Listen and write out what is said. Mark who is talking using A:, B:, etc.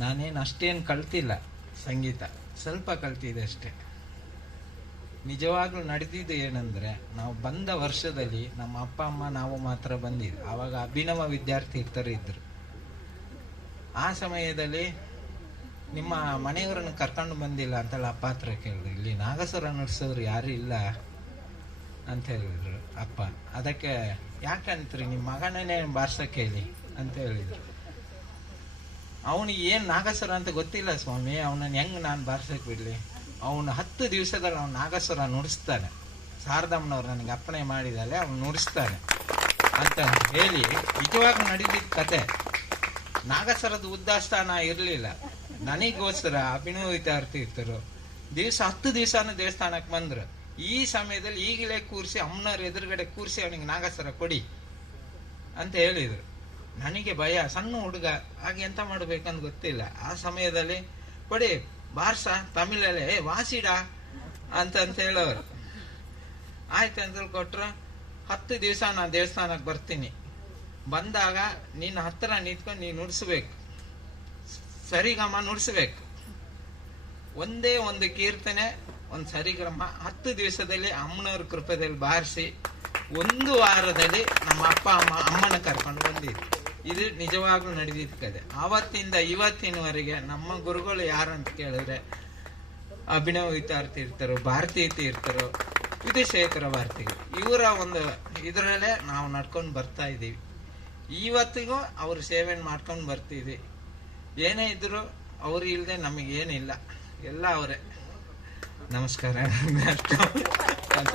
A: ನಾನೇನು ಅಷ್ಟೇನು ಕಲ್ತಿಲ್ಲ ಸಂಗೀತ. ಸ್ವಲ್ಪ ಕಲ್ತಿದೆ ಅಷ್ಟೇ. ನಿಜವಾಗ್ಲೂ ನಡೆದಿದ್ದು ಏನಂದ್ರೆ, ನಾವು ಬಂದ ವರ್ಷದಲ್ಲಿ ನಮ್ಮ ಅಪ್ಪ, ಅಮ್ಮ, ನಾವು ಮಾತ್ರ ಬಂದಿದ್ದು ಆವಾಗ ಅಭಿನವ ವಿದ್ಯಾರ್ಥಿ ಇರ್ತಾರೆ ಇದ್ದರು ಆ ಸಮಯದಲ್ಲಿ ನಿಮ್ಮ ಮನೆಯವರನ್ನು ಕರ್ಕೊಂಡು ಬಂದಿಲ್ಲ ಅಂತೆಲ್ಲ ಅಪ್ಪ ಹತ್ರ ಕೇಳಿದ್ರು. ಇಲ್ಲಿ ನಾಗಸ್ವರ ನಡೆಸೋರು ಯಾರು ಇಲ್ಲ ಅಂತ ಹೇಳಿದ್ರು ಅಪ್ಪ. ಅದಕ್ಕೆ ಯಾಕಂತ್ರಿ, ನಿಮ್ಮ ಮಗನೇ ಬಾರ್ಸಕ್ಕೆ ಹೇಳಿ ಅಂತ ಹೇಳಿದ್ರು. ಅವನಿಗೆ ಏನು ನಾಗಸ್ವರ ಅಂತ ಗೊತ್ತಿಲ್ಲ ಸ್ವಾಮಿ, ಅವನನ್ನು ಹೆಂಗ್ ನಾನು ಬಾರ್ಸಕ್ ಬಿಡ್ಲಿ? ಅವನು ಹತ್ತು ದಿವಸದಲ್ಲಿ ಅವನು ನಾಗಸ್ವರ ನುಡಿಸ್ತಾನೆ. ಶಾರದಮ್ಮನವ್ರು ನನಗೆ ಅಪ್ಪಣೆ ಮಾಡಿದಾಳೆ ಅವನು ನುಡಿಸ್ತಾನೆ ಅಂತ ಹೇಳಿ ನಿಜವಾಗ ನಡೆದಿದ್ದ ಕತೆ. ನಾಗಸ್ವರದ ಉದ್ದಾಸ್ಥಾನ ಇರಲಿಲ್ಲ. ನನಗೋಸ್ಕರ ಅಭಿನವ ಅರ್ಥ ಇರ್ತರು ದಿವಸ ಹತ್ತು ದಿವಸನೂ ದೇವಸ್ಥಾನಕ್ಕೆ ಬಂದರು. ಈ ಸಮಯದಲ್ಲಿ ಈಗಲೇ ಕೂರಿಸಿ ಅಮ್ಮನವ್ರ ಎದುರುಗಡೆ ಕೂರಿಸಿ ಅವನಿಗೆ ನಾಗಸ್ವರ ಕೊಡಿ ಅಂತ ಹೇಳಿದ್ರು. ನನಗೆ ಭಯ, ಸಣ್ಣ ಹುಡುಗ, ಹಾಗೆ ಎಂತ ಮಾಡ್ಬೇಕಂತ ಗೊತ್ತಿಲ್ಲ. ಆ ಸಮಯದಲ್ಲಿ ಕೊಡಿ ಬಾರ್ಸ, ತಮಿಳಲ್ಲೇ ವಾಸಿಡ? ಅಂತ ಹೇಳೋರು. ಆಯ್ತು ಅಂತ ಕೊಟ್ರು, ಹತ್ತು ದಿವಸ ನಾನು ದೇವಸ್ಥಾನಕ್ಕೆ ಬರ್ತೀನಿ. ಬಂದಾಗ ನಿನ್ನ ಹತ್ತಿರ ನಿಂತ್ಕೊಂಡು ನೀನು ನುಡಿಸ್ಬೇಕು. ಸರಿಗಮ ನುಡಿಸ್ಬೇಕು. ಒಂದೇ ಒಂದು ಕೀರ್ತನೆ, ಒಂದು ಸರಿಗಮ. ಹತ್ತು ದಿವಸದಲ್ಲಿ ಅಮ್ಮನವ್ರ ಕೃಪದಲ್ಲಿ ಬಾರಿಸಿ, ಒಂದು ವಾರದಲ್ಲಿ ನಮ್ಮ ಅಪ್ಪ, ಅಮ್ಮ, ಅಮ್ಮನ ಕರ್ಕೊಂಡು ಬಂದಿದ್ದು ಇದು ನಿಜವಾಗ್ಲೂ ನಡೆದಿದ್ದ ಆವತ್ತಿಂದ ಇವತ್ತಿನವರೆಗೆ ನಮ್ಮ ಗುರುಗಳು ಯಾರು ಅಂತ ಕೇಳಿದ್ರೆ ಅಭಿನವ ವಿದ್ಯಾರ್ಥಿ ಇರ್ತಾರೋ ಭಾರತೀಯ ತೀರ್ಥರು ಶೇಖರ ಭಾರತಿ. ಇವರ ಒಂದು ಇದರಲ್ಲೇ ನಾವು ನಡ್ಕೊಂಡು ಬರ್ತಾ ಇದ್ದೀವಿ. ಇವತ್ತಿಗೂ ಅವ್ರ ಸೇವೆನ ಮಾಡ್ಕೊಂಡು ಬರ್ತಿದ್ವಿ. ಏನೇ ಇದ್ದರೂ ಅವ್ರು ಇಲ್ಲದೆ ನಮಗೇನಿಲ್ಲ ಎಲ್ಲ ಅವರೇ. ನಮಸ್ಕಾರ. ಅಂತ.